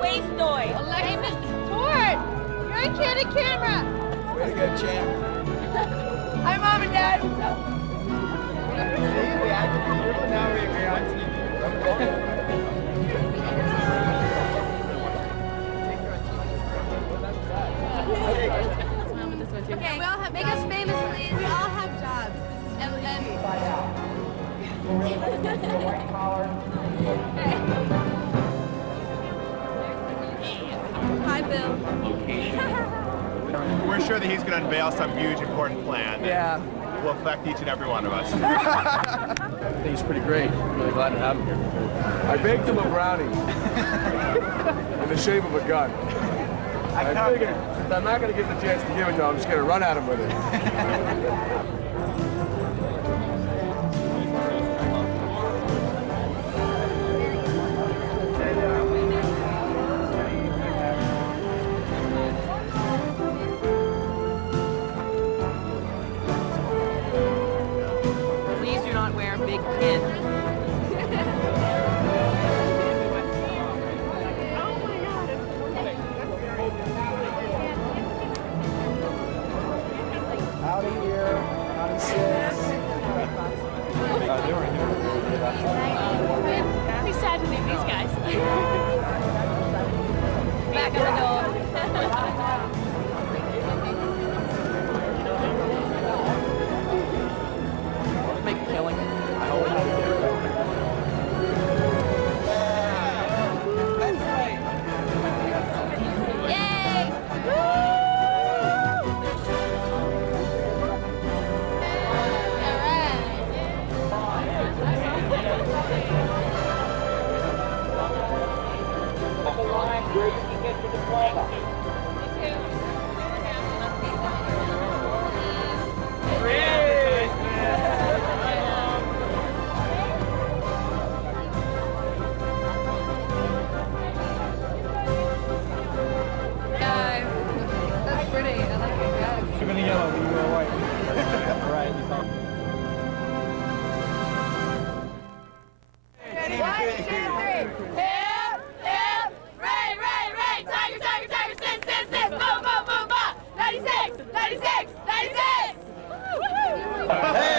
waste noise. Hey, Mr. Tort! You're on candid camera! Way to go, champ. Hi, Mom and Dad. See, we acted beautiful, now we're on TV. Okay, we all have make us famous, please. We all have jobs. Hi, Bill. We're sure that he's going to unveil some huge, important plan that will affect each and every one of us. I think he's pretty great. I'm really glad to have him here. I baked him a brownie in the shape of a gun. I figured if I'm not going to get the chance to give it to him, I'm just going to run at him with it. Please do not wear big pins. Out of here, 96. Pretty sad to leave these guys. Back on the door. Make a killing. Yay! That's pretty. I like it. Yeah. Give it a yellow, but you wear white. All right. One, two, three. Hip, hip, ray, ray, ray. Tiger, tiger, tiger, sit, sit, sit. Boom, boom, boom, boom. 96, 96, 96. Woohoo! Hey!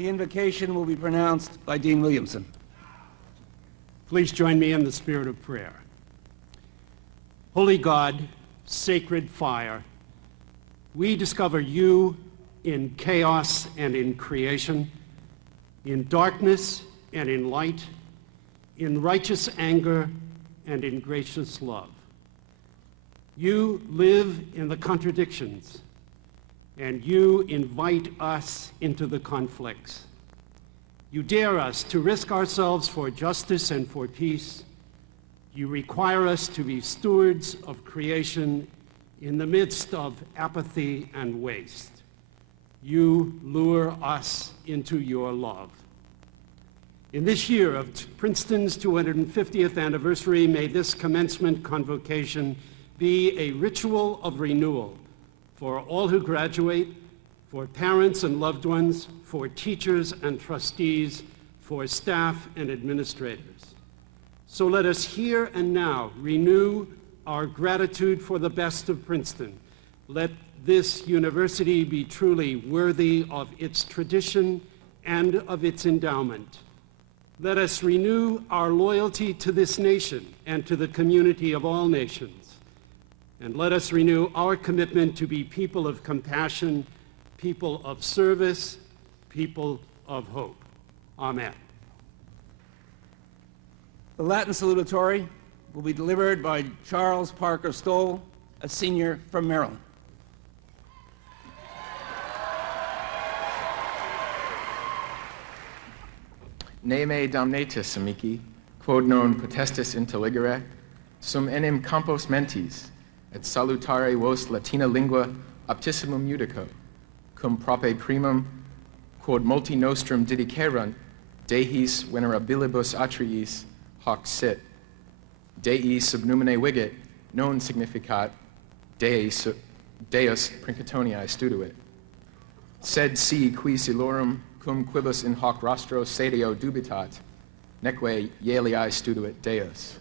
The invocation will be pronounced by Dean Williamson. Please join me in the spirit of prayer. Holy God, sacred fire, we discover you in chaos and in creation, in darkness and in light, in righteous anger and in gracious love. You live in the contradictions, and you invite us into the conflicts. You dare us to risk ourselves for justice and for peace. You require us to be stewards of creation in the midst of apathy and waste. You lure us into your love. In this year of Princeton's 250th anniversary, may this commencement convocation be a ritual of renewal for all who graduate, for parents and loved ones, for teachers and trustees, for staff and administrators. So let us here and now renew our gratitude for the best of Princeton. Let this university be truly worthy of its tradition and of its endowment. Let us renew our loyalty to this nation and to the community of all nations. And let us renew our commitment to be people of compassion, people of service, people of hope. Amen. The Latin salutatory will be delivered by Charles Parker Stoll, a senior from Maryland. Ne me damnatus, amici, quod non potestis intelligere, sum enim campos mentis, et salutare vos Latina lingua aptissimum judico, cum prope primum, quod multi nostrum didicerunt, Dehis venerabilibus atriis hoc sit. Dei subnumine vigit, non significat Deus Princetoniae studuit. Sed si qui silorum cum quibus in hoc rostro sedeo dubitat, neque ieliae studuit Deus.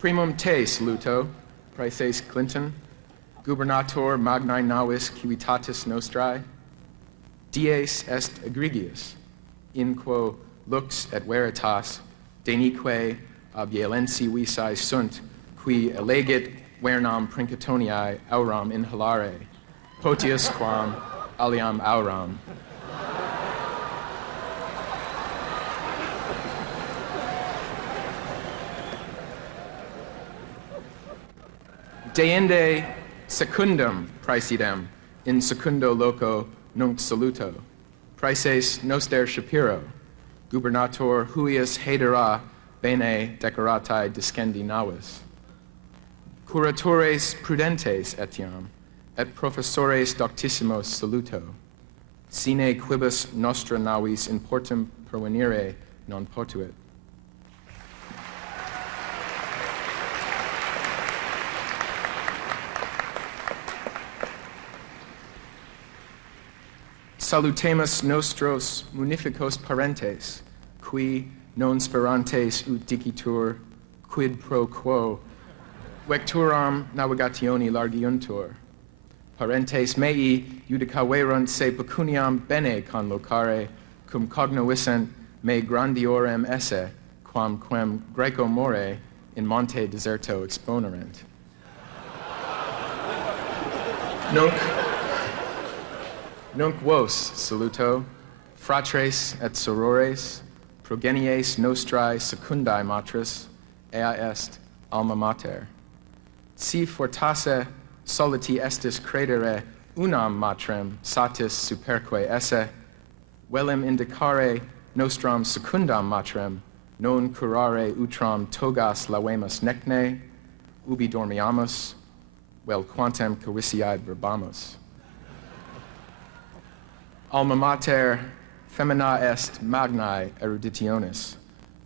Primum te saluto, praeses Clinton, gubernator magnae navis civitatis nostrae, dies est egregius, in quo lux et veritas denique ab ielensi visae sunt, qui elegit vernam Princetoniae auram inhalare, potius quam aliam auram. Deinde secundum praesidem in secundo loco nunc saluto, praeses noster Shapiro, gubernator huius hedera bene decoratae discendi navis. Curatores prudentes etiam, et professores doctissimos saluto, sine quibus nostra navis in portum pervenire non potuit. Salutemus nostros munificos parentes, qui non sperantes ut dicitur quid pro quo vecturam navigationi largiuntur. Parentes mei judicaverunt se pecuniam bene conlocare, cum cognovissent me grandiorem esse, quam Greco more in monte deserto exponerent. Nunc vos saluto, fratres et sorores, progenies nostrae secundae matris, ea est alma mater. Si fortasse soliti estis credere unam matrem satis superque esse, velem indicare nostram secundam matrem, non curare utram togas lavemus necne, ubi dormiamus, vel quantem caviciae verbamus. Alma mater femina est magnae eruditionis,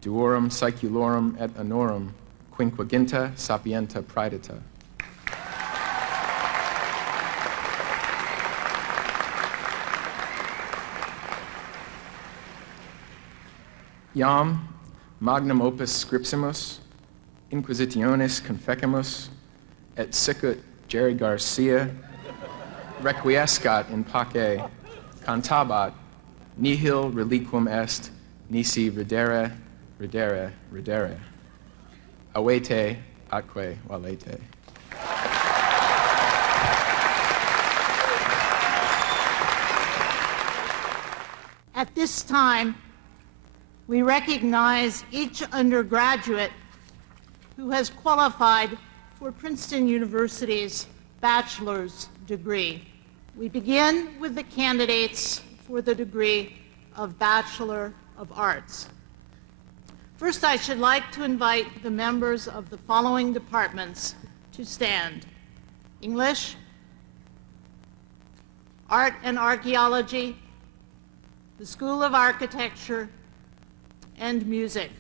duorum saeculorum et honorum, quinquaginta sapienta praedita. Iam magnum opus scripsimus, inquisitionis confecimus, et sicut Jerry Garcia, requiescat in pace, cantabat, nihil reliquum est, nisi ridere, ridere, ridere. Avete, atque valete. At this time, we recognize each undergraduate who has qualified for Princeton University's bachelor's degree. We begin with the candidates for the degree of Bachelor of Arts. First, I should like to invite the members of the following departments to stand: English, Art and Archaeology, the School of Architecture, and Music.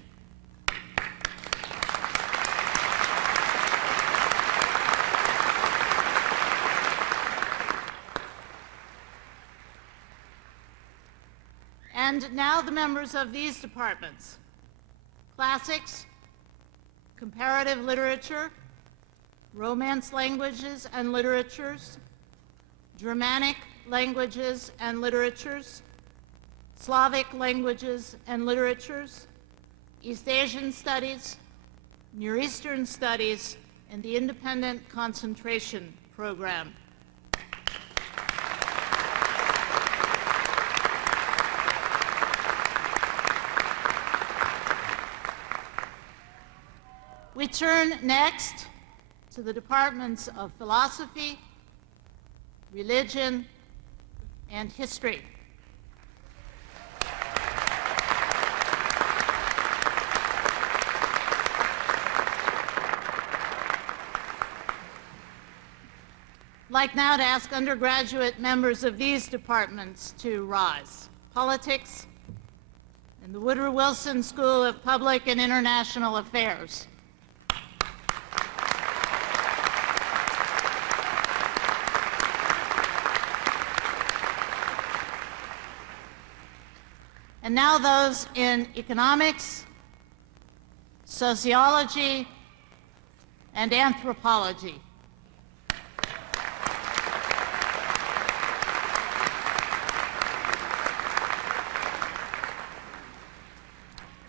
And now the members of these departments: Classics, Comparative Literature, Romance Languages and Literatures, Germanic Languages and Literatures, Slavic Languages and Literatures, East Asian Studies, Near Eastern Studies, and the Independent Concentration Program. We turn next to the departments of Philosophy, Religion, and History. I'd like now to ask undergraduate members of these departments to rise. Politics and the Woodrow Wilson School of Public and International Affairs. And now those in economics, sociology, and anthropology.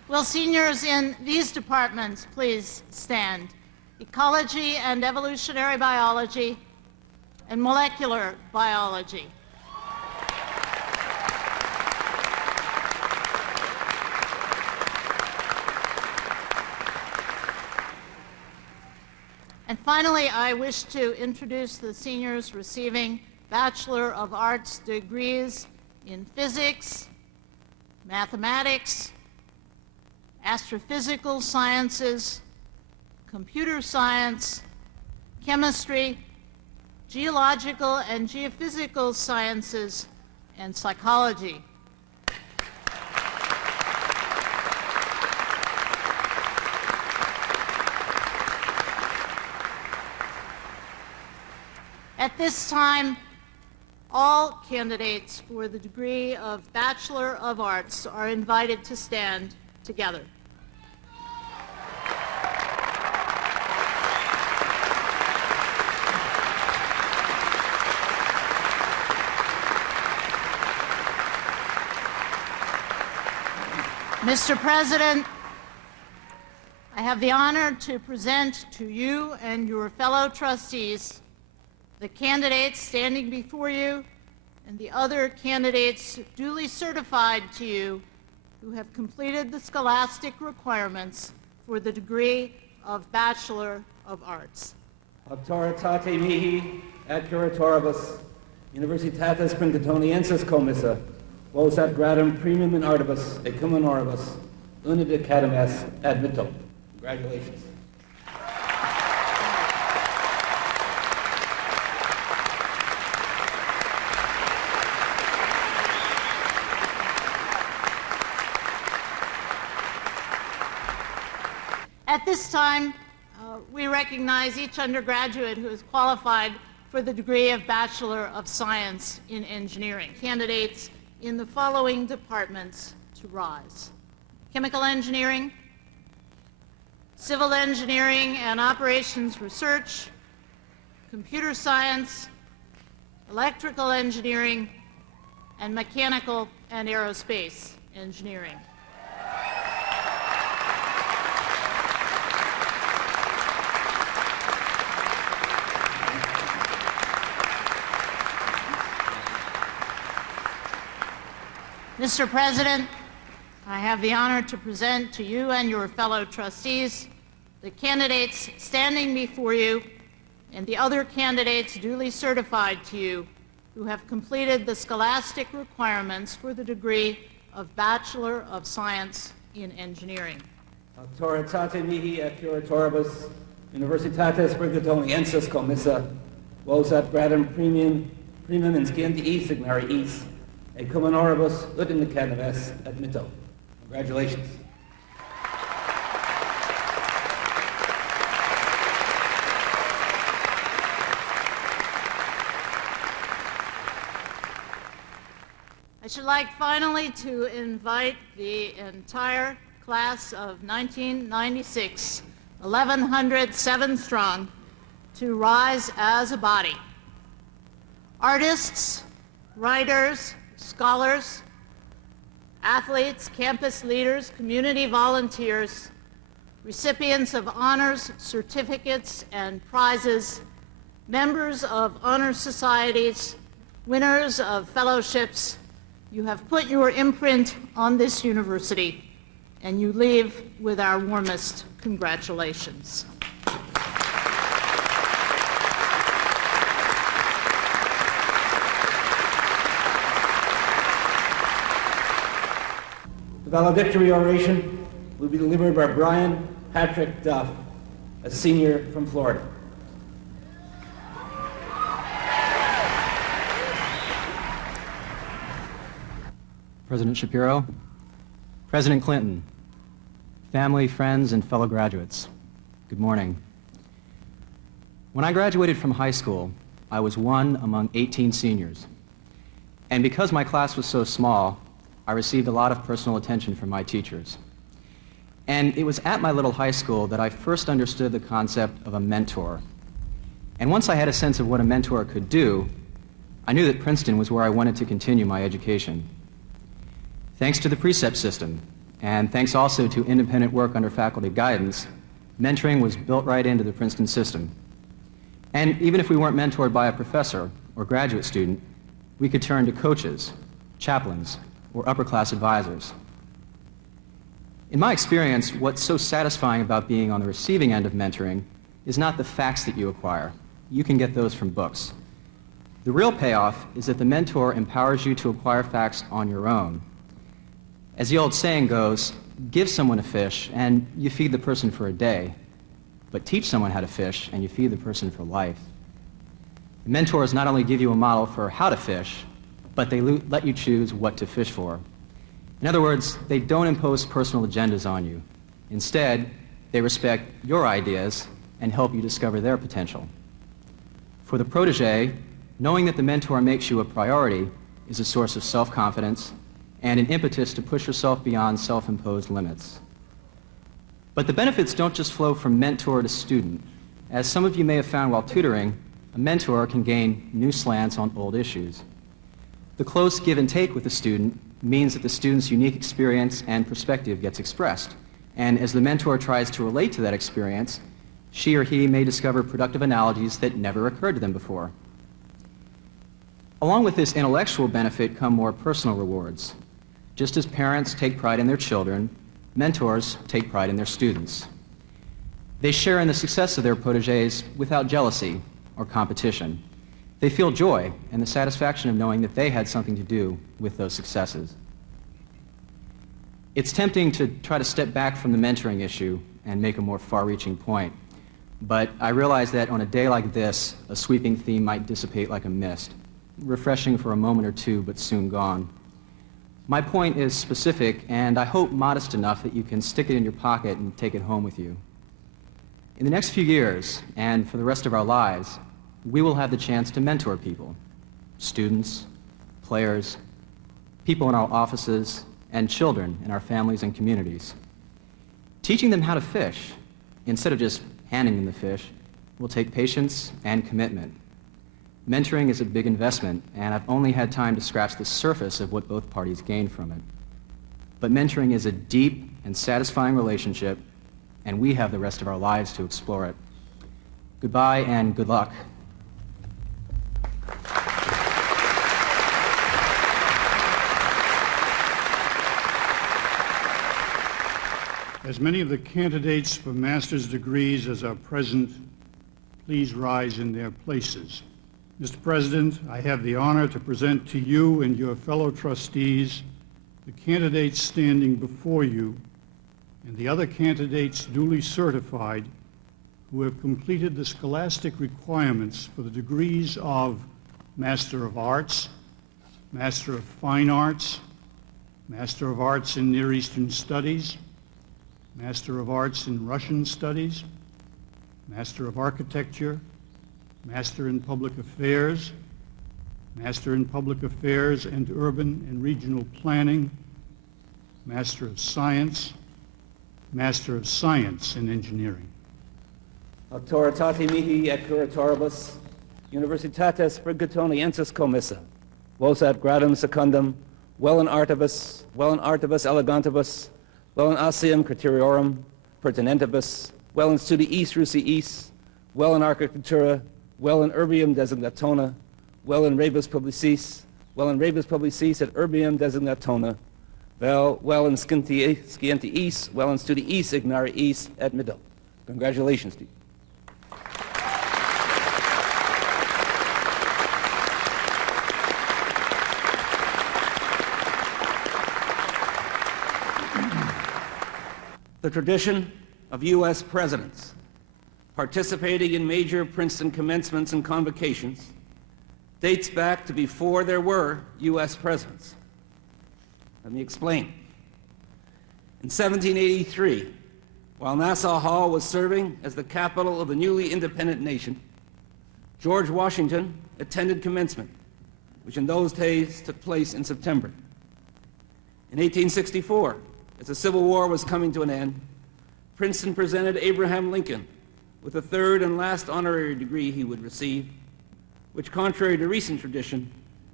Will seniors in these departments please stand? Ecology and evolutionary biology, and molecular biology. And finally, I wish to introduce the seniors receiving Bachelor of Arts degrees in physics, mathematics, astrophysical sciences, computer science, chemistry, geological and geophysical sciences, and psychology. At this time, all candidates for the degree of Bachelor of Arts are invited to stand together. Mr. President, I have the honor to present to you and your fellow trustees the candidates standing before you and the other candidates duly certified to you who have completed the scholastic requirements for the degree of Bachelor of Arts. Auctoritate mihi ad curatoribus Universitatis Princetoniensis commissa, vos ad gradum primum in artibus et cum honoribus unit academies admitto. Congratulations. At this time, we recognize each undergraduate who is qualified for the degree of Bachelor of Science in Engineering. Candidates in the following departments to rise: Chemical Engineering, Civil Engineering and Operations Research, Computer Science, electrical engineering, and mechanical and aerospace engineering. Mr. President, I have the honor to present to you and your fellow trustees the candidates standing before you and the other candidates duly certified to you who have completed the scholastic requirements for the degree of Bachelor of Science in Engineering. Autoritate mihi et curatoribus Universitatis Princetonensis commissa, vos ad gradum primum inscientiis ignariis, et cum honoribus ut in academies admitto. Congratulations. I should like finally to invite the entire class of 1996, 1,107 strong, to rise as a body. Artists, writers, scholars, athletes, campus leaders, community volunteers, recipients of honors, certificates, and prizes, members of honor societies, winners of fellowships, you have put your imprint on this university, and you leave with our warmest congratulations. The valedictory oration will be delivered by Brian Patrick Duff, a senior from Florida. President Shapiro, President Clinton, family, friends, and fellow graduates, good morning. When I graduated from high school, I was one among 18 seniors. And because my class was so small, I received a lot of personal attention from my teachers. And it was at my little high school that I first understood the concept of a mentor. And once I had a sense of what a mentor could do, I knew that Princeton was where I wanted to continue my education. Thanks to the precept system, and thanks also to independent work under faculty guidance, mentoring was built right into the Princeton system. And even if we weren't mentored by a professor or graduate student, we could turn to coaches, chaplains, or upper-class advisors. In my experience, what's so satisfying about being on the receiving end of mentoring is not the facts that you acquire. You can get those from books. The real payoff is that the mentor empowers you to acquire facts on your own. As the old saying goes, give someone a fish and you feed the person for a day, but teach someone how to fish and you feed the person for life. The mentors not only give you a model for how to fish, but they let you choose what to fish for. In other words, they don't impose personal agendas on you. Instead, they respect your ideas and help you discover their potential. For the protege, knowing that the mentor makes you a priority is a source of self-confidence and an impetus to push yourself beyond self-imposed limits. But the benefits don't just flow from mentor to student. As some of you may have found while tutoring, a mentor can gain new slants on old issues. The close give and take with the student means that the student's unique experience and perspective gets expressed. And as the mentor tries to relate to that experience, she or he may discover productive analogies that never occurred to them before. Along with this intellectual benefit come more personal rewards. Just as parents take pride in their children, mentors take pride in their students. They share in the success of their proteges without jealousy or competition. They feel joy and the satisfaction of knowing that they had something to do with those successes. It's tempting to try to step back from the mentoring issue and make a more far-reaching point, but I realize that on a day like this, a sweeping theme might dissipate like a mist, refreshing for a moment or two, but soon gone. My point is specific, and I hope modest enough that you can stick it in your pocket and take it home with you. In the next few years, and for the rest of our lives, we will have the chance to mentor people, students, players, people in our offices, and children in our families and communities. Teaching them how to fish, instead of just handing them the fish, will take patience and commitment. Mentoring is a big investment, and I've only had time to scratch the surface of what both parties gain from it. But mentoring is a deep and satisfying relationship, and we have the rest of our lives to explore it. Goodbye and good luck. As many of the candidates for master's degrees as are present, please rise in their places. Mr. President, I have the honor to present to you and your fellow trustees the candidates standing before you and the other candidates duly certified who have completed the scholastic requirements for the degrees of Master of Arts, Master of Fine Arts, Master of Arts in Near Eastern Studies, Master of Arts in Russian Studies, Master of Architecture, Master in Public Affairs, Master in Public Affairs and Urban and Regional Planning, Master of Science, Master of Science in Engineering. Auctoritate mihi et curatoribus, Universitates Princetonensis commissa, vos ad gradum secundum, vel in artibus elegantibus, vel in asium criteriorum pertinentibus, vel in studiis Rusiis, vel in architectura, vel in urbium designatona, vel in rebus publicis et urbium designatona, vel in scientiis, vel in studiis ignariis et middle. Congratulations to you. The tradition of U.S. presidents participating in major Princeton commencements and convocations dates back to before there were U.S. presidents. Let me explain. In 1783, while Nassau Hall was serving as the capital of the newly independent nation, George Washington attended commencement, which in those days took place in September. In 1864, as the Civil War was coming to an end, Princeton presented Abraham Lincoln with the third and last honorary degree he would receive, which, contrary to recent tradition,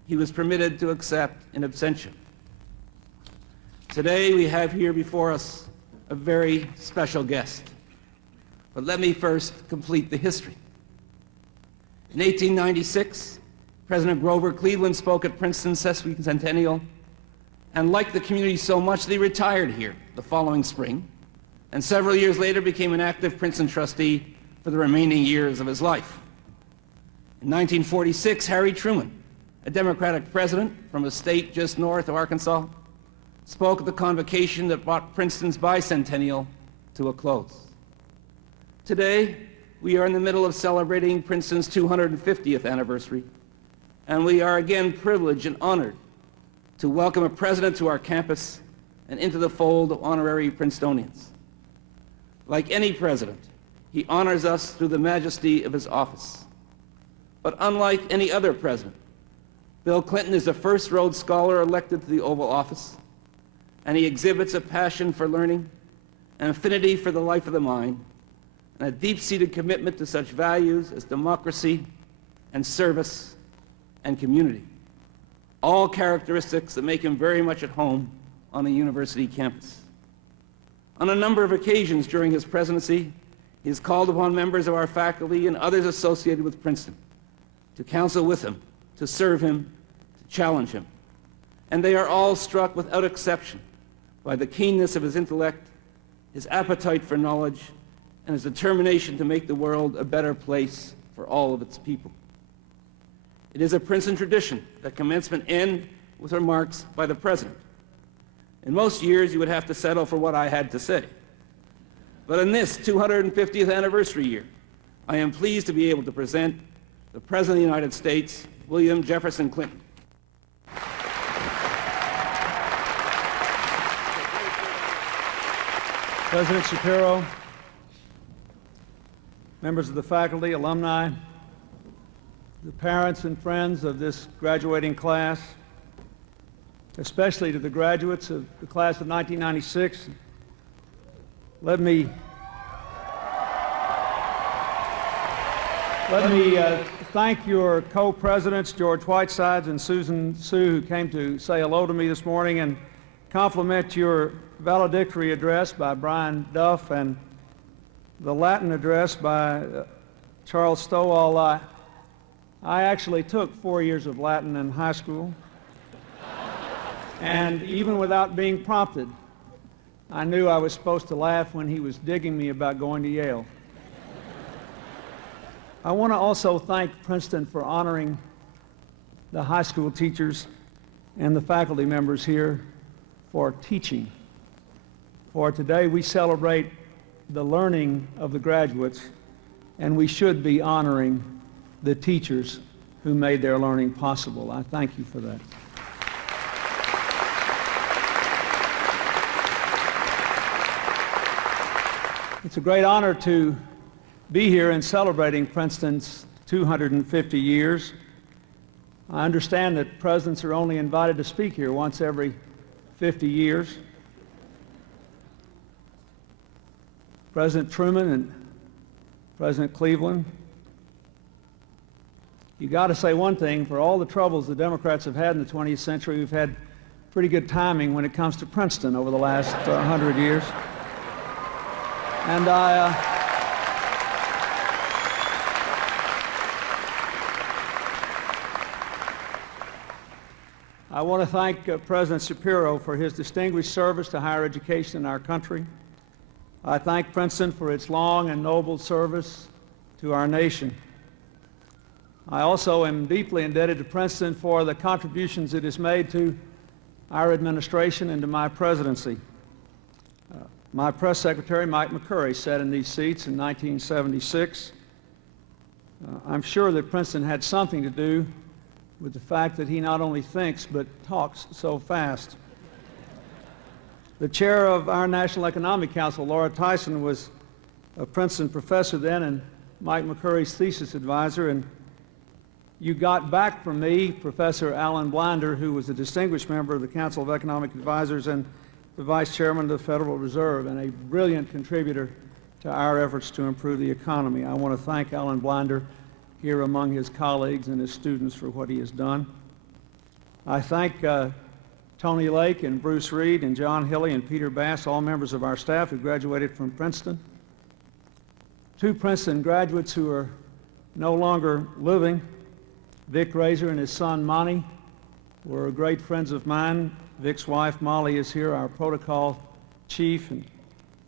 he was permitted to accept in absentia. Today we have here before us a very special guest. But let me first complete the history. In 1896, President Grover Cleveland spoke at Princeton's sesquicentennial, and liked the community so much that he retired here the following spring, and several years later became an active Princeton trustee for the remaining years of his life. In 1946, Harry Truman, a Democratic president from a state just north of Arkansas, spoke at the convocation that brought Princeton's bicentennial to a close. Today, we are in the middle of celebrating Princeton's 250th anniversary, and we are again privileged and honored to welcome a president to our campus and into the fold of honorary Princetonians. Like any president, he honors us through the majesty of his office. But unlike any other president, Bill Clinton is the first Rhodes Scholar elected to the Oval Office, and he exhibits a passion for learning, an affinity for the life of the mind, and a deep-seated commitment to such values as democracy and service and community. All characteristics that make him very much at home on a university campus. On a number of occasions during his presidency, he has called upon members of our faculty and others associated with Princeton to counsel with him, to serve him, to challenge him. And they are all struck without exception by the keenness of his intellect, his appetite for knowledge, and his determination to make the world a better place for all of its people. It is a Princeton tradition that commencement end with remarks by the president. In most years, you would have to settle for what I had to say. But in this 250th anniversary year, I am pleased to be able to present the President of the United States, William Jefferson Clinton. President Shapiro, members of the faculty, alumni, the parents and friends of this graduating class, especially to the graduates of the class of 1996, let me Let me thank your co-presidents, George Whitesides and Susan Sue, who came to say hello to me this morning, and compliment your valedictory address by Brian Duff and the Latin address by Charles Stowall. I actually took 4 years of Latin in high school, and even without being prompted, I knew I was supposed to laugh when he was digging me about going to Yale. I want to also thank Princeton for honoring the high school teachers and the faculty members here for teaching. For today we celebrate the learning of the graduates, and we should be honoring the teachers who made their learning possible. I thank you for that. It's a great honor to be here and celebrating Princeton's 250 years. I understand that presidents are only invited to speak here once every 50 years. President Truman and President Cleveland, you got to say one thing: for all the troubles the Democrats have had in the 20th century, we've had pretty good timing when it comes to Princeton over the last 100 years. And I want to thank President Shapiro for his distinguished service to higher education in our country. I thank Princeton for its long and noble service to our nation. I also am deeply indebted to Princeton for the contributions it has made to our administration and to my presidency. My press secretary, Mike McCurry, sat in these seats in 1976. I'm sure that Princeton had something to do with the fact that he not only thinks but talks so fast. The chair of our National Economic Council, Laura Tyson, was a Princeton professor then and Mike McCurry's thesis advisor, and you got back from me Professor Alan Blinder, who was a distinguished member of the Council of Economic Advisors and the Vice Chairman of the Federal Reserve, and a brilliant contributor to our efforts to improve the economy. I want to thank Alan Blinder here among his colleagues and his students for what he has done. I thank Tony Lake and Bruce Reed and John Hilley and Peter Bass, all members of our staff who graduated from Princeton. Two Princeton graduates who are no longer living, Vic Razor and his son Monty, were great friends of mine. Vic's wife Molly is here, our protocol chief, and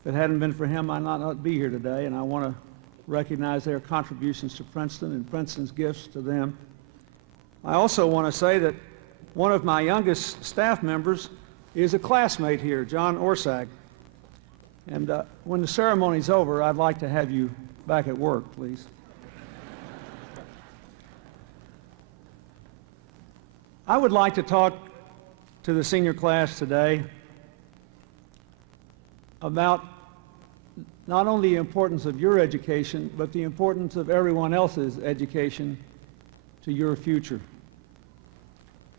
if it hadn't been for him, I might not be here today, and I want to recognize their contributions to Princeton and Princeton's gifts to them. I also want to say that one of my youngest staff members is a classmate here, John Orsak. And when the ceremony's over, I'd like to have you back at work, please. I would like to talk to the senior class today about not only the importance of your education, but the importance of everyone else's education to your future.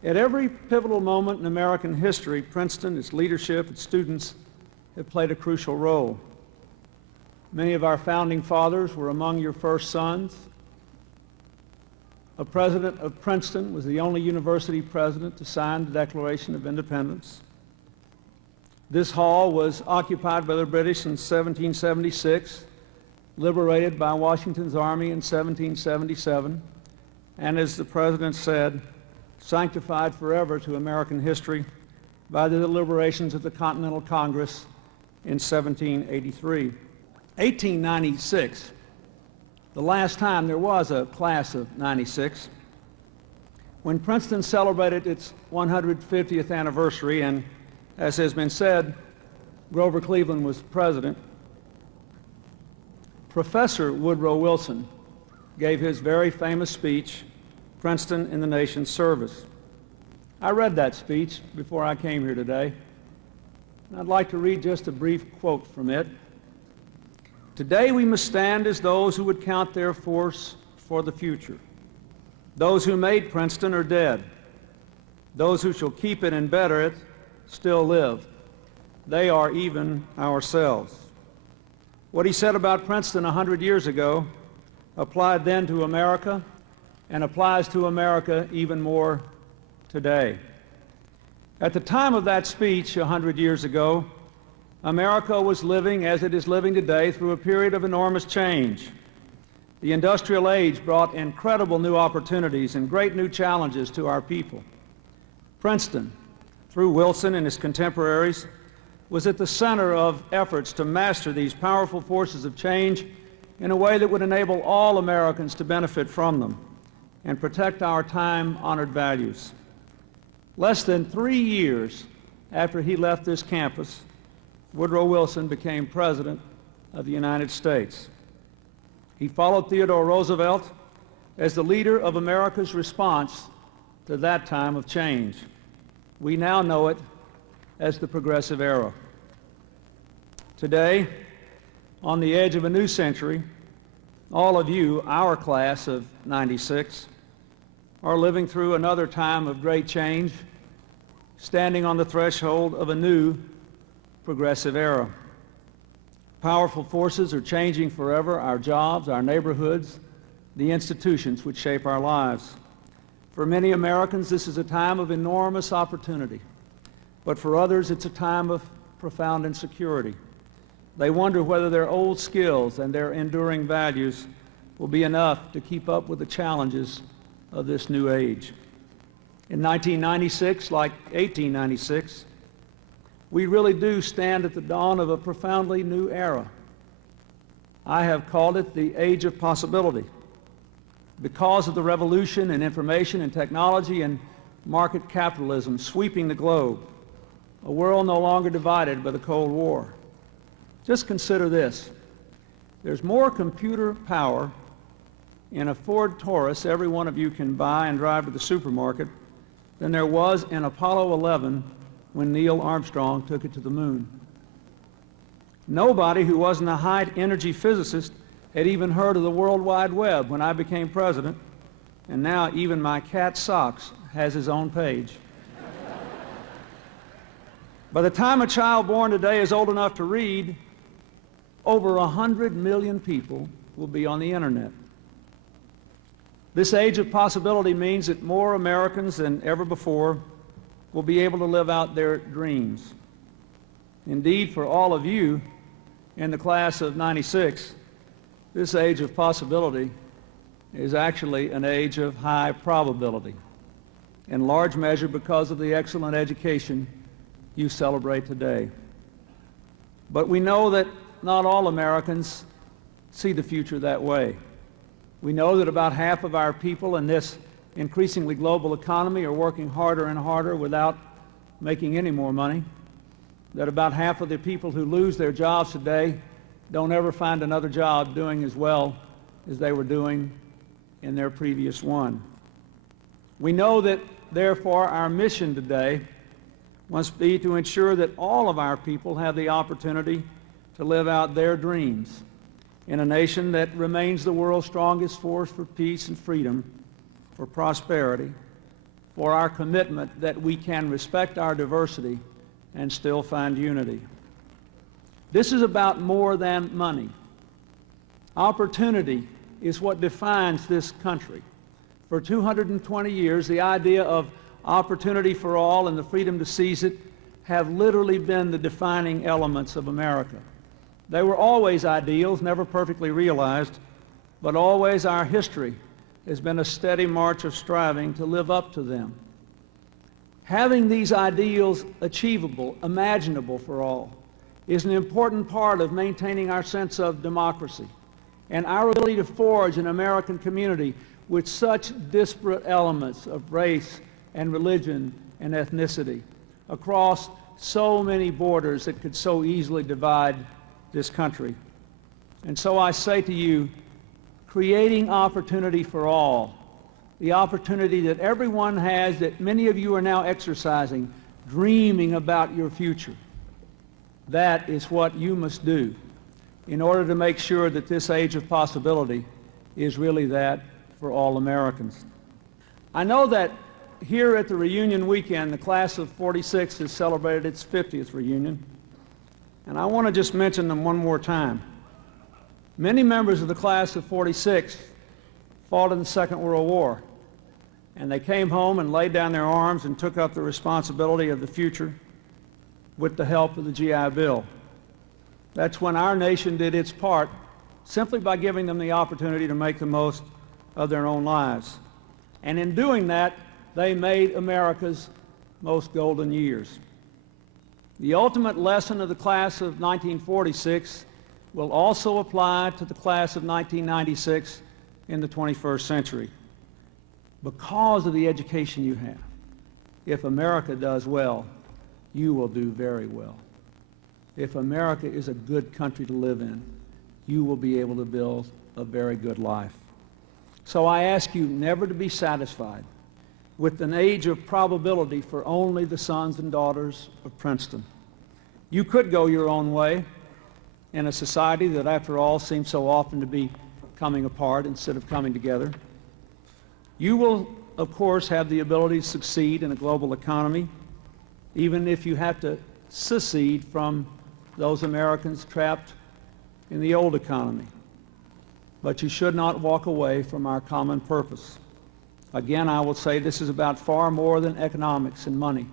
At every pivotal moment in American history, Princeton, its leadership, its students have played a crucial role. Many of our founding fathers were among your first sons. A president of Princeton was the only university president to sign the Declaration of Independence. This hall was occupied by the British in 1776, liberated by Washington's army in 1777, and as the president said, sanctified forever to American history by the deliberations of the Continental Congress in 1783. 1896, the last time there was a class of 96, when Princeton celebrated its 150th anniversary, and as has been said, Grover Cleveland was president, Professor Woodrow Wilson gave his very famous speech, Princeton in the Nation's Service. I read that speech before I came here today, and I'd like to read just a brief quote from it. Today we must stand as those who would count their force for the future. Those who made Princeton are dead. Those who shall keep it and better it still live. They are even ourselves. What he said about Princeton 100 years ago applied then to America and applies to America even more today. At the time of that speech 100 years ago, America was living, as it is living today, through a period of enormous change. The industrial age brought incredible new opportunities and great new challenges to our people. Princeton, through Wilson and his contemporaries, was at the center of efforts to master these powerful forces of change in a way that would enable all Americans to benefit from them and protect our time-honored values. Less than 3 years after he left this campus, Woodrow Wilson became President of the United States. He followed Theodore Roosevelt as the leader of America's response to that time of change. We now know it as the Progressive Era. Today, on the edge of a new century, all of you, our class of '96, are living through another time of great change, standing on the threshold of a new progressive era. Powerful forces are changing forever our jobs, our neighborhoods, the institutions which shape our lives. For many Americans, this is a time of enormous opportunity, but for others, it's a time of profound insecurity. They wonder whether their old skills and their enduring values will be enough to keep up with the challenges of this new age. In 1996, like 1896, we really do stand at the dawn of a profoundly new era. I have called it the age of possibility. Because of the revolution in information and technology and market capitalism sweeping the globe, a world no longer divided by the Cold War. Just consider this. There's more computer power in a Ford Taurus every one of you can buy and drive to the supermarket than there was in Apollo 11 when Neil Armstrong took it to the moon. Nobody who wasn't a high-energy physicist had even heard of the World Wide Web when I became president, and now even my cat Socks has his own page. By the time a child born today is old enough to read, over 100 million people will be on the internet. This age of possibility means that more Americans than ever before will be able to live out their dreams. Indeed, for all of you in the class of '96, this age of possibility is actually an age of high probability, in large measure because of the excellent education you celebrate today. But we know that not all Americans see the future that way. We know that about half of our people in this increasingly global economy are working harder and harder without making any more money, that about half of the people who lose their jobs today don't ever find another job doing as well as they were doing in their previous one. We know that, therefore, our mission today must be to ensure that all of our people have the opportunity to live out their dreams in a nation that remains the world's strongest force for peace and freedom, for prosperity, for our commitment that we can respect our diversity and still find unity. This is about more than money. Opportunity is what defines this country. For 220 years, the idea of opportunity for all and the freedom to seize it have literally been the defining elements of America. They were always ideals, never perfectly realized, but always our history has been a steady march of striving to live up to them. Having these ideals achievable, imaginable for all, is an important part of maintaining our sense of democracy and our ability to forge an American community with such disparate elements of race and religion and ethnicity across so many borders that could so easily divide this country. And so I say to you, creating opportunity for all, the opportunity that everyone has, that many of you are now exercising, dreaming about your future, that is what you must do in order to make sure that this age of possibility is really that for all Americans. I know that here at the reunion weekend, the class of '46 has celebrated its 50th reunion, and I want to just mention them one more time. Many members of the class of '46 fought in the Second World War. And they came home and laid down their arms and took up the responsibility of the future with the help of the GI Bill. That's when our nation did its part, simply by giving them the opportunity to make the most of their own lives. And in doing that, they made America's most golden years. The ultimate lesson of the class of 1946 will also apply to the class of 1996 in the 21st century. Because of the education you have, if America does well, you will do very well. If America is a good country to live in, you will be able to build a very good life. So I ask you never to be satisfied with an age of probability for only the sons and daughters of Princeton. You could go your own way in a society that, after all, seems so often to be coming apart instead of coming together. You will, of course, have the ability to succeed in a global economy, even if you have to secede from those Americans trapped in the old economy. But you should not walk away from our common purpose. Again, I will say this is about far more than economics and money.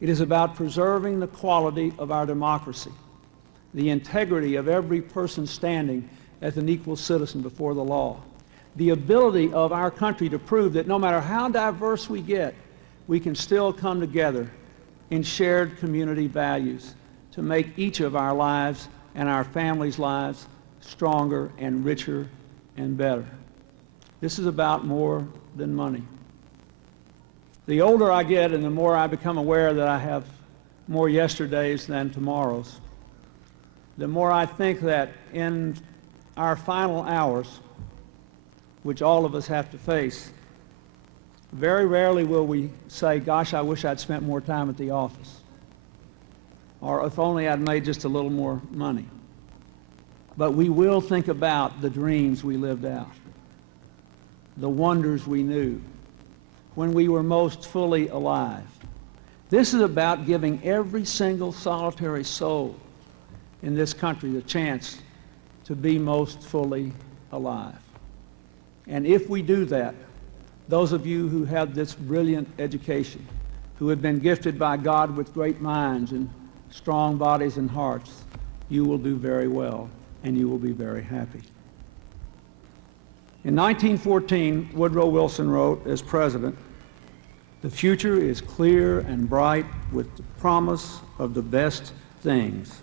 It is about preserving the quality of our democracy, the integrity of every person standing as an equal citizen before the law, the ability of our country to prove that no matter how diverse we get, we can still come together in shared community values to make each of our lives and our families' lives stronger and richer and better. This is about more than money. The older I get and the more I become aware that I have more yesterdays than tomorrows, the more I think that in our final hours, which all of us have to face, very rarely will we say, gosh, I wish I'd spent more time at the office, or if only I'd made just a little more money. But we will think about the dreams we lived out, the wonders we knew, when we were most fully alive. This is about giving every single solitary soul in this country the chance to be most fully alive. And if we do that, those of you who have this brilliant education, who have been gifted by God with great minds and strong bodies and hearts, you will do very well, and you will be very happy. In 1914, Woodrow Wilson wrote, as president, "The future is clear and bright with the promise of the best things.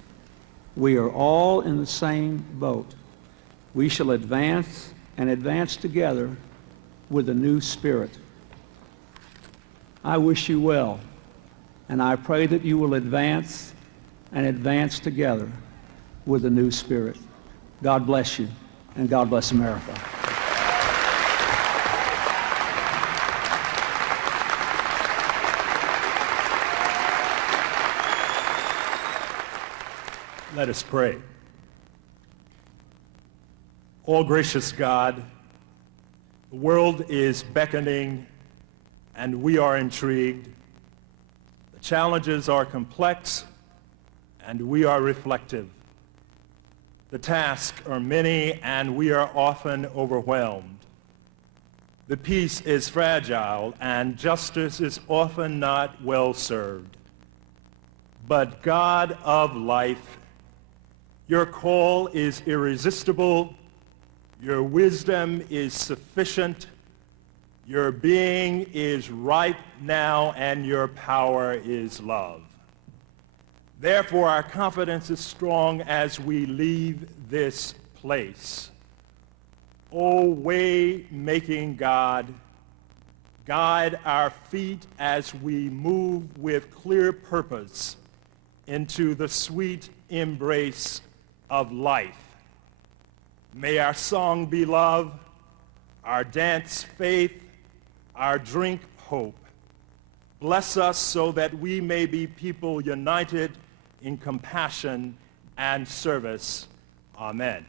We are all in the same boat. We shall advance and advance together with a new spirit." I wish you well, and I pray that you will advance and advance together with a new spirit. God bless you, and God bless America. Let us pray. All gracious God, the world is beckoning and we are intrigued. The challenges are complex and we are reflective. The tasks are many and we are often overwhelmed. The peace is fragile and justice is often not well served. But God of life, your call is irresistible, your wisdom is sufficient, your being is right now, and your power is love. Therefore, our confidence is strong as we leave this place. O way-making God, guide our feet as we move with clear purpose into the sweet embrace of life. May our song be love, our dance faith, our drink hope. Bless us so that we may be people united in compassion and service. Amen.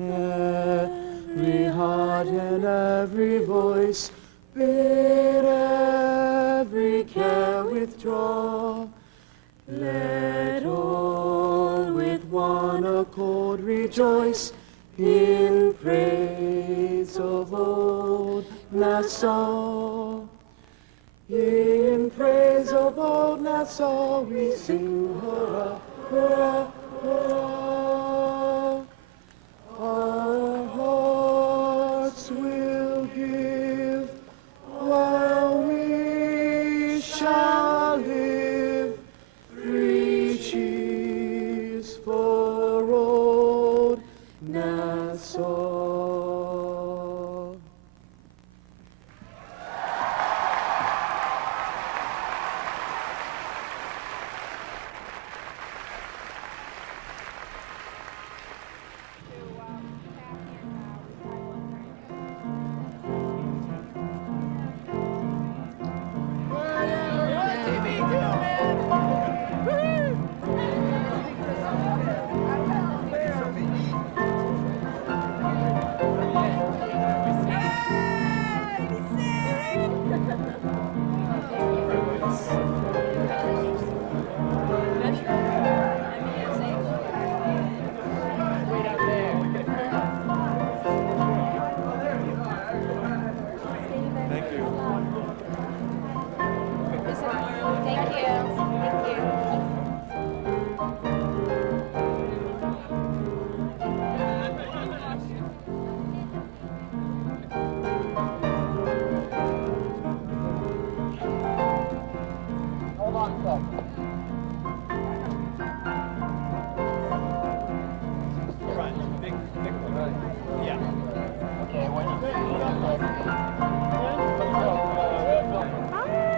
Every heart and every voice, bid every care withdraw. Let all world rejoice in praise of old Nassau. In praise of old Nassau we sing hurrah, hurrah, hurrah. Our hearts will give while we shall live. Three cheers for old Nassau.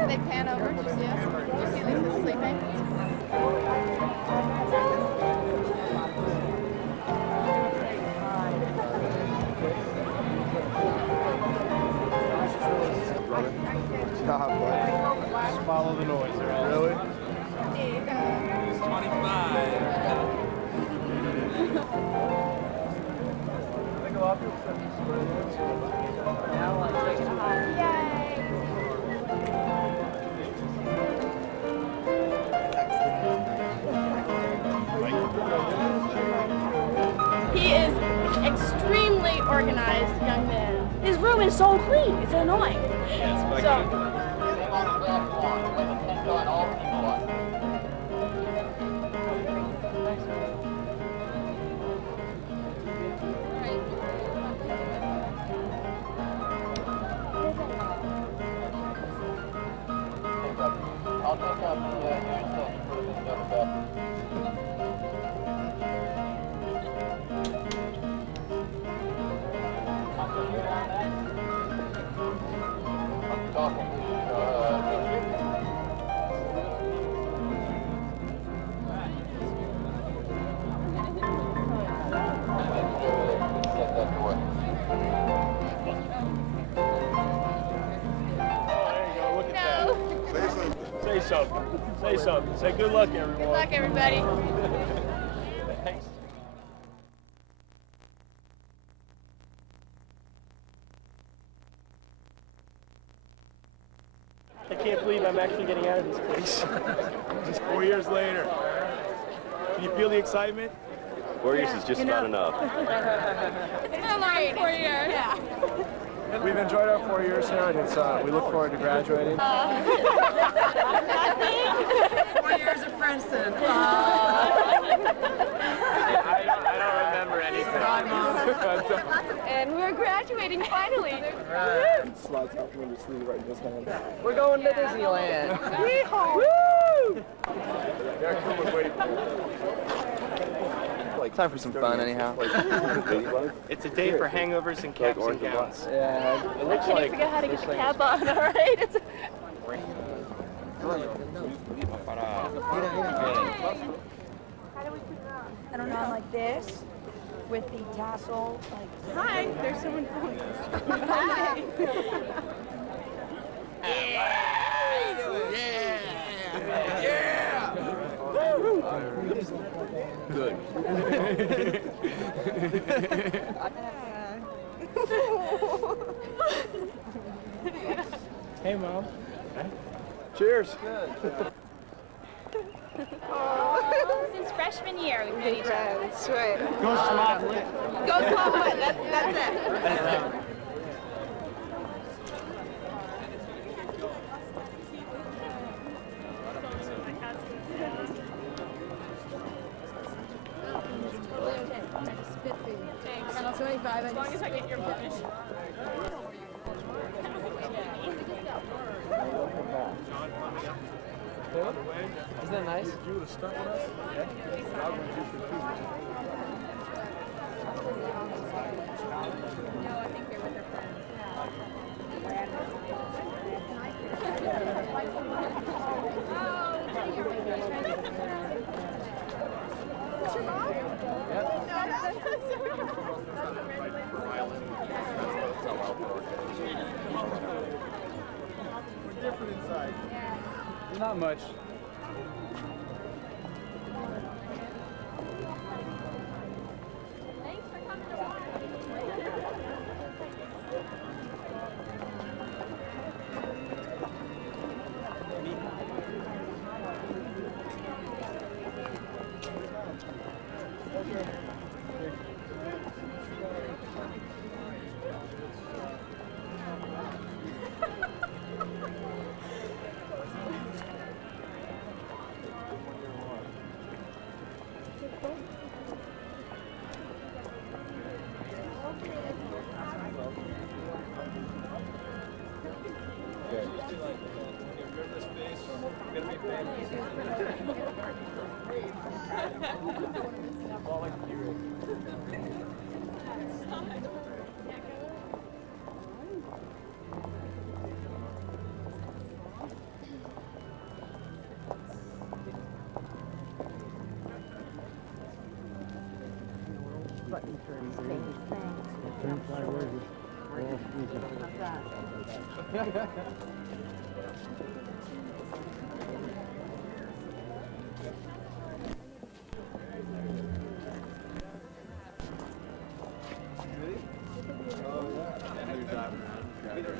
They pan over, did you see us? Did you see Lisa sleeping? Stop, buddy. Just follow the noise. Really? It's 25. He is extremely organized young man. His room is so clean, it's annoying. Say something. Say something. Say good luck, everyone. Good luck, everybody. Thanks. I can't believe I'm actually getting out of this place. Just 4 years later. Can you feel the excitement? 4 years is just about enough. It's been a long 4 years. Yeah. We've enjoyed our 4 years here, and we look forward to graduating. 4 years at Princeton. I don't remember anything. And we're graduating finally. Slides out from under the sleeve right in his hand. We're going to Disneyland. Yeehaw! Woo! Time for some fun, anyhow. It's a day for hangovers and caps and gowns. Yeah, it looks I like. forget how to get the cap on, all right? It's I don't know, like this, with the tassel, like... Hi, there's someone filming us. Hi. Good. Hey, Mom. Cheers. Since freshman year, we've known each other. That's right. Go slot lit. Go slot lit. That's it. As long as I get your permission. Isn't that nice? You would stuck with us? I would just repeat. No, I think they're with their friends. What's your mom? We're different inside. Not much.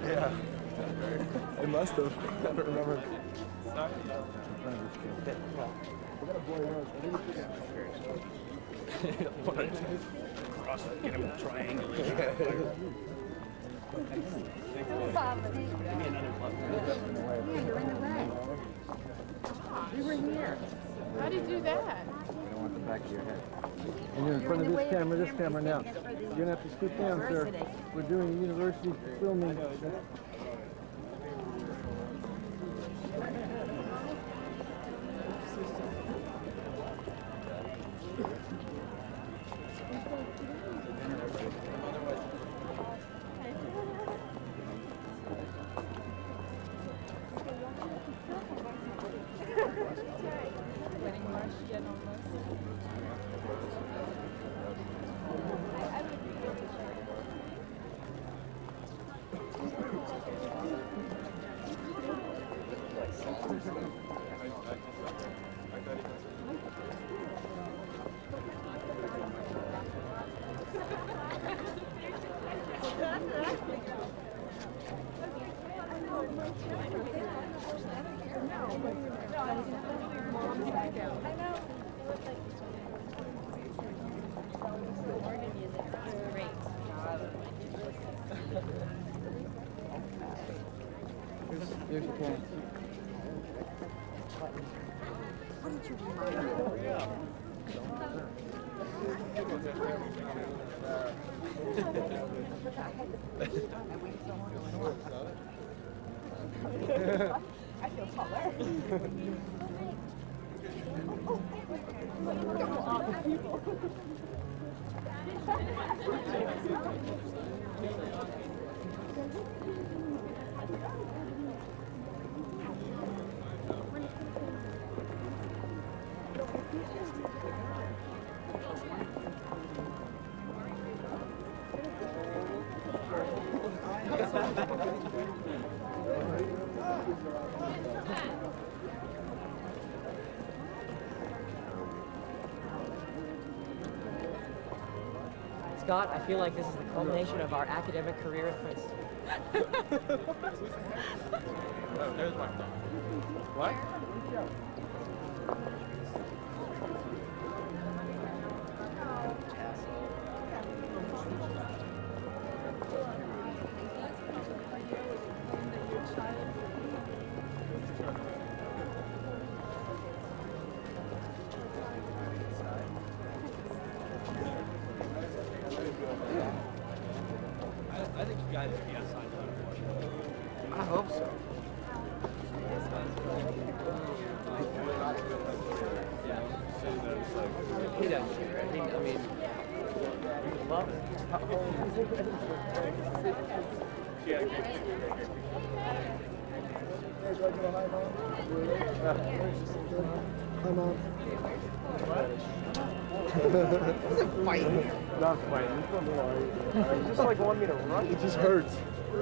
Yeah. It must have. I don't remember. Cross it, get him in a triangle. Give me another plug. you're in the way. You were here. How do you do that? I don't want the back of your head. And you're in front of this camera now. You're gonna have to scoot down, sir. We're doing university filming. Here's your can. I feel taller. Scott, I feel like this is the culmination of our academic career at Princeton. Oh, there's my thought. What? I hope so. He doesn't care. I mean, he loves it. Hi, Mom. He's like fighting. Not fighting. He's just like wanting me to run. It just hurts. I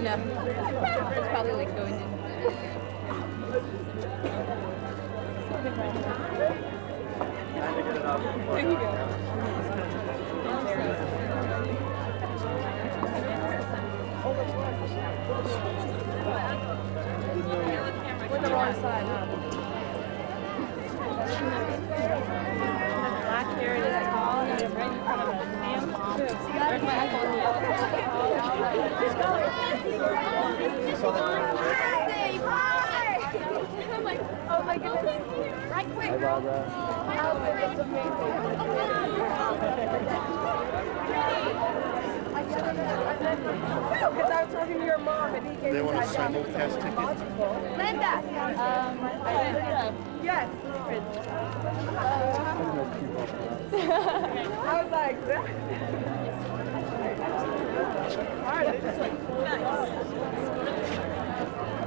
know. It's probably like going in. There you go. We're the wrong side, huh? Black hair is tall and it's right in front of us. Ma'am, where's my iPhone? I'm like, oh my goodness. Right quick, girl. Because I was talking to your mom and he gave They me want a that down. simulcast ticket? Linda! Yes. I was like,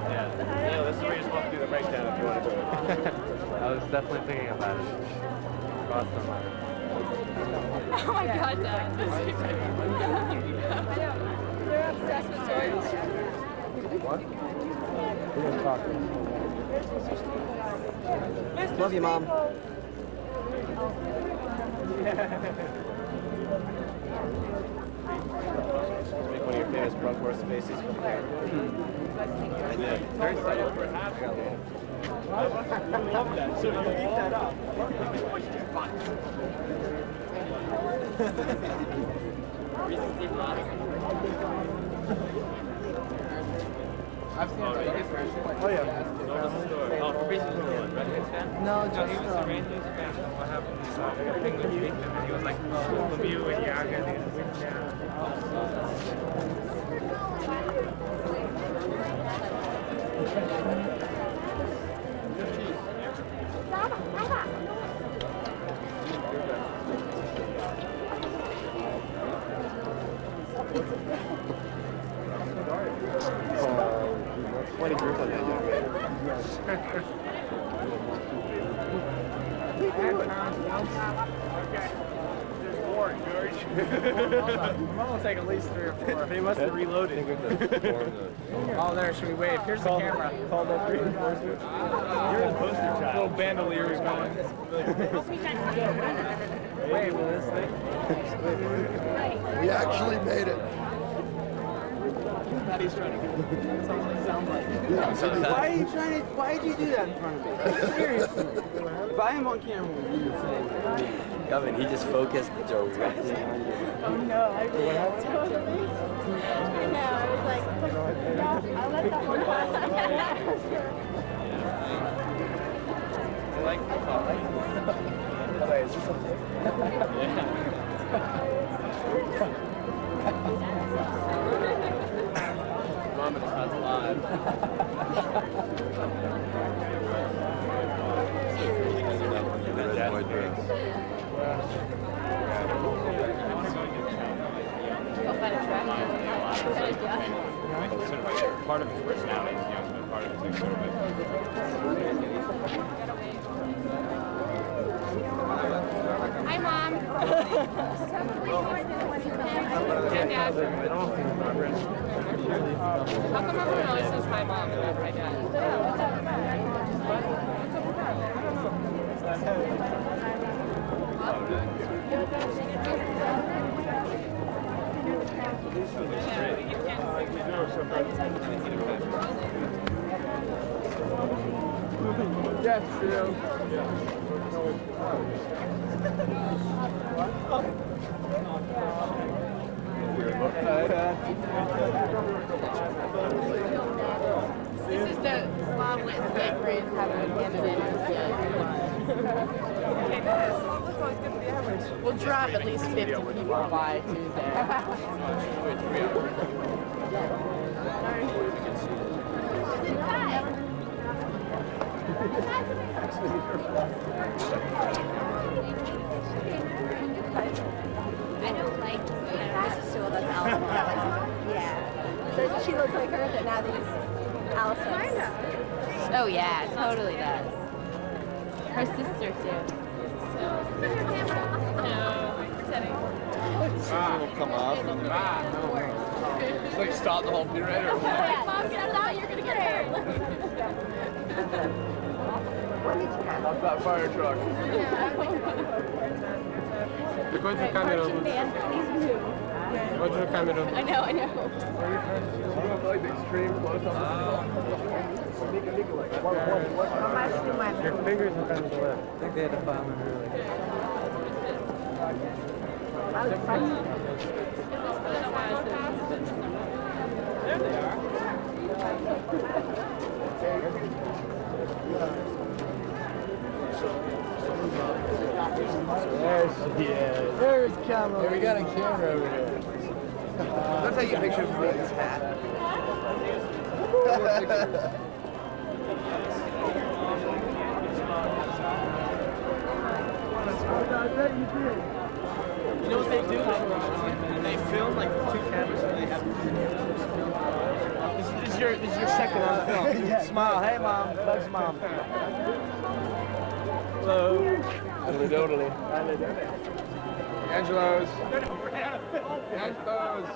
Yeah, this is where you're supposed to do the breakdown if you want to do it. I was definitely thinking about it. Crossed my mind. Oh my god, Dad. They're obsessed with toys. What? We're going to talk. Love you, Mom. Make one of your famous Brunkworth faces from there. I did. Very excited for it. I love that. So you eat that up. I've seen it. Oh, yeah. Oh, Princeton, Redskins fan? No, he was a Rangers fan. What happened? He saw England beat them, and he was like, Lemieux and Yaga, they win down. What a group on that young man. There's more, George. I'm gonna take at least 3 or 4. They must have reloaded. Oh, there, should we wave? Here's the camera. Called up reinforcements. You're the poster child. Little bandolier is going. Wave with this thing. We actually made it. Daddy's trying to get sound like. Why did you do that in front of me? Seriously. If I am on camera with you, you're saying. Gavin, he just focused directly on you. oh no, I did. Totally. I know, I was like, no, I'll let that one pass. I like the talk. Wait, is this something? Yeah. Mom and Son's live. Part of his personality is young, but part of his like, Hi, Mom. And Dad. How come everyone always says hi, Mom, and not hi, Dad? Yes, true. This is the Slav lit bakery having a candidate. Okay, nice. That's always good for the average. We'll drop at least 50 people by Tuesday. I don't like Mrs. Sewell, that's Alice. Yeah. So she looks like her, but now these Alice. Oh yeah, totally does. Her sister too. No, pretending. Will come off. It's like stop the whole period. Mom, get out of that, you're gonna get hurt. Off that fire truck. Enquanto o camerão. Enquanto o camerão. I know. Like the extreme close-up. Your fingers are kind of left. I think they had to file them early. There they are. There she is. There's camera. Yeah, we got a camera over here. Let's take a picture of this hat. You know what they do? They film like 2 cameras and they have. This is your second on film. Yeah. Smile, hey mom, Doug's mom. Hello. Totally. Angelo's. Angelo's.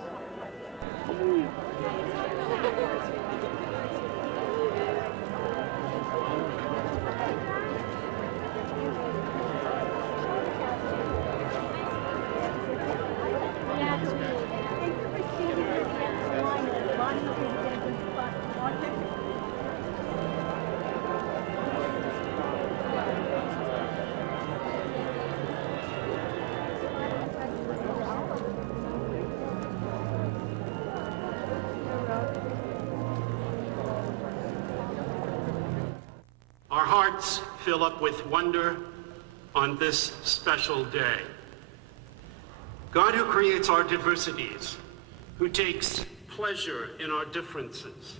Our hearts fill up with wonder on this special day. God, who creates our diversities, who takes pleasure in our differences,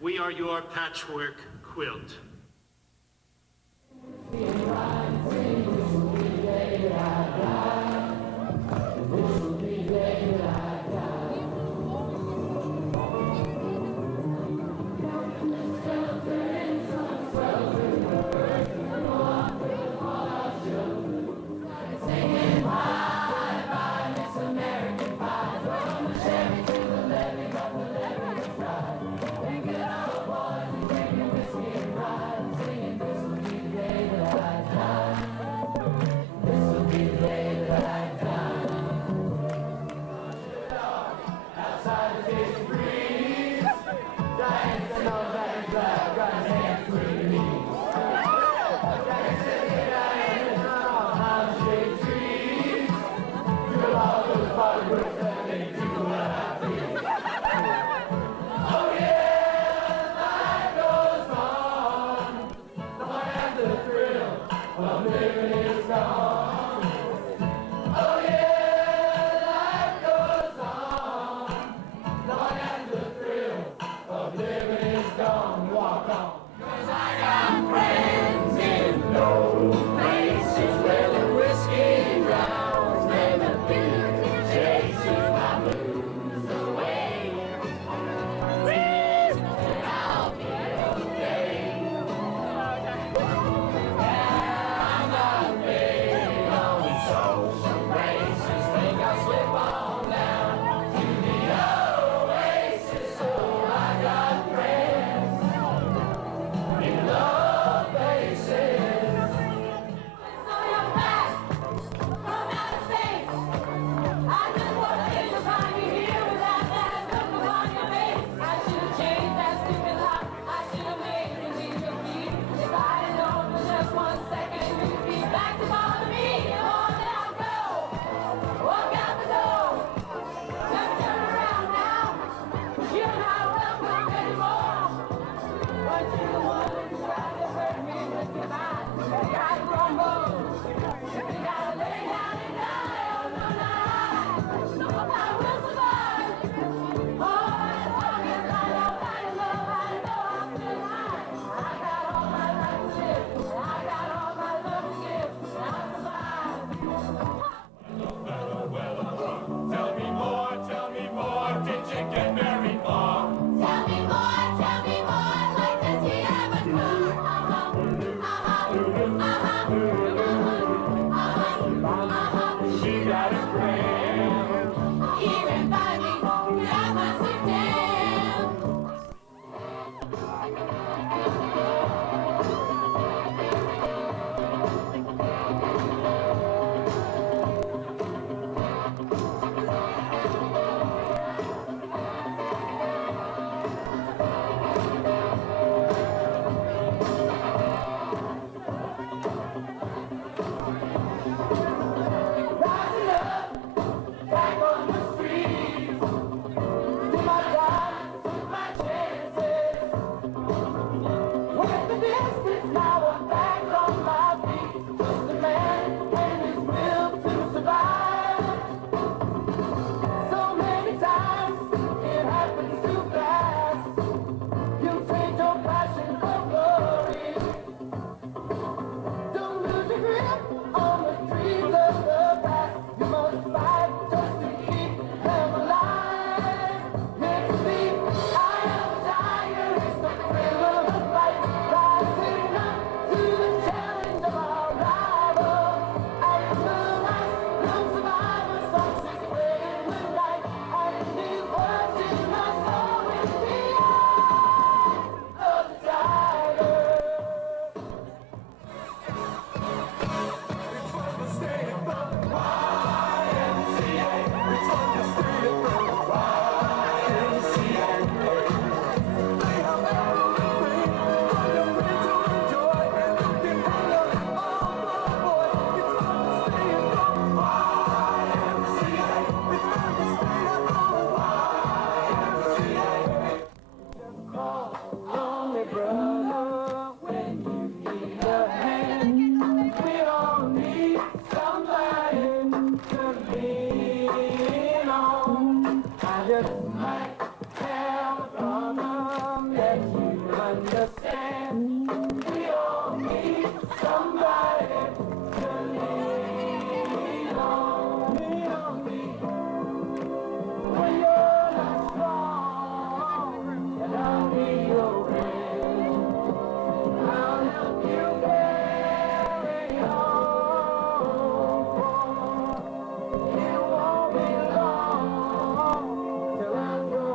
we are your patchwork quilt. Singing this will be the day that I just might have a problem that you understand. We all need somebody to lean on. Lean on me when you're not strong, and I'll be your friend. I'll help you carry on, for it won't be long till I'm gone.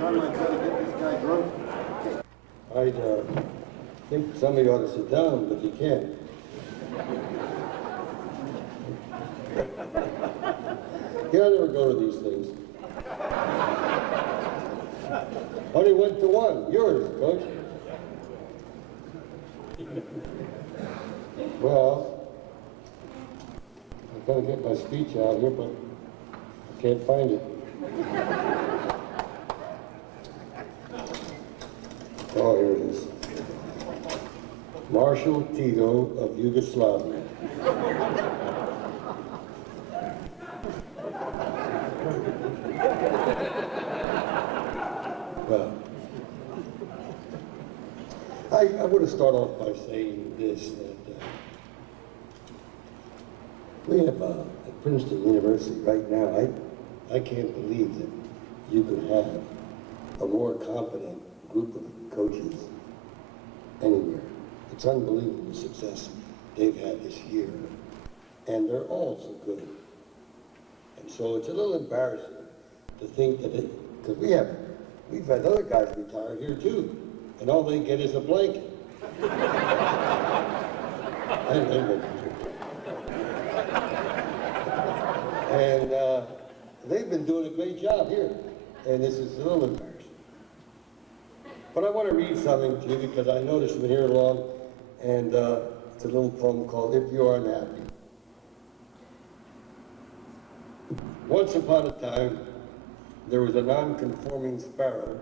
I think somebody ought to sit down, but you can't. Yeah, I never go to these things. Only went to one. Yours, Coach. Well, I'm going to get my speech out here, but I can't find it. Oh, here it is. Marshal Tito of Yugoslavia. Well, I want to start off by saying this, that we have at Princeton University right now, I can't believe that you could have a more competent group of coaches anywhere. It's unbelievable the success they've had this year. And they're all so good. And so it's a little embarrassing to think that because we've had other guys retire here too, and all they get is a blanket. And they've been doing a great job here. And this is a little embarrassing. But I want to read something to you because I noticed you've been here long, and it's a little poem called If You Are Unhappy. Once upon a time, there was a non-conforming sparrow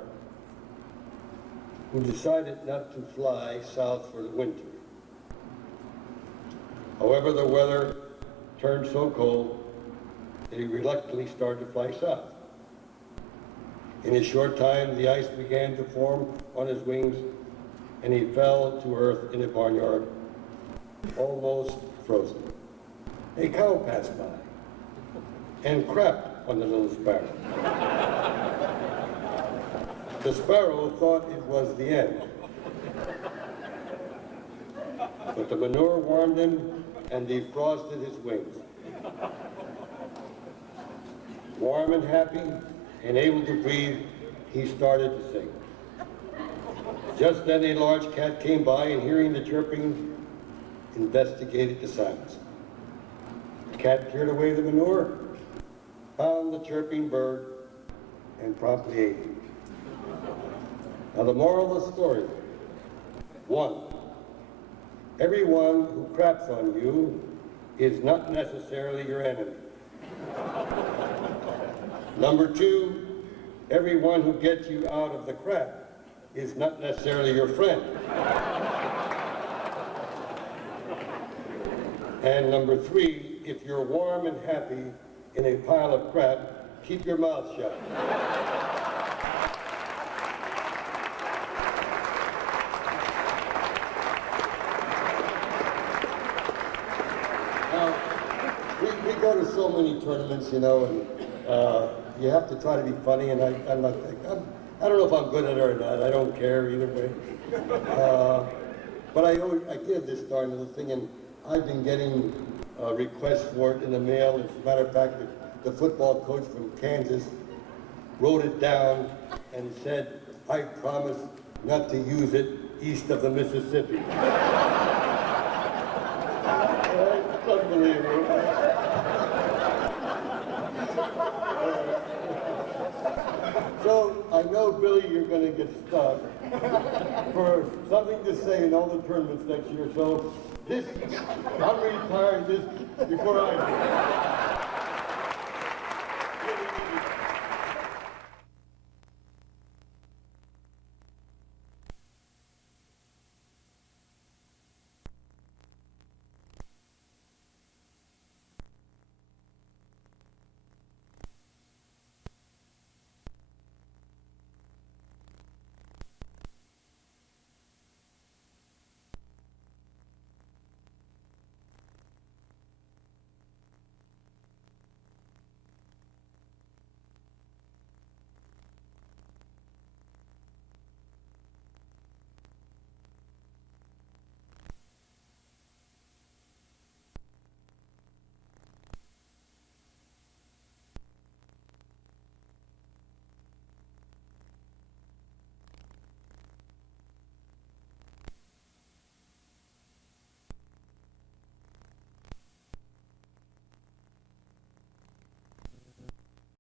who decided not to fly south for the winter. However, the weather turned so cold that he reluctantly started to fly south. In a short time, the ice began to form on his wings, and he fell to earth in a barnyard, almost frozen. A cow passed by and crapped on the little sparrow. The sparrow thought it was the end, but the manure warmed him and defrosted his wings. Warm and happy and able to breathe, he started to sing. Just then a large cat came by and, hearing the chirping, investigated the sounds. The cat cleared away the manure, found the chirping bird, and promptly ate him. Now the moral of the story: 1, everyone who craps on you is not necessarily your enemy. Number 2, everyone who gets you out of the crap is not necessarily your friend. And number 3, if you're warm and happy in a pile of crap, keep your mouth shut. Now, we go to so many tournaments, you know, and you have to try to be funny, and I don't know if I'm good at it or not. I don't care either way. But I did this darn little thing, and I've been getting requests for it in the mail. As a matter of fact, the football coach from Kansas wrote it down and said, "I promise not to use it east of the Mississippi." It's unbelievable. So I know, Billy, you're going to get stuck for something to say in all the tournaments next year. So I'm retiring this before I do.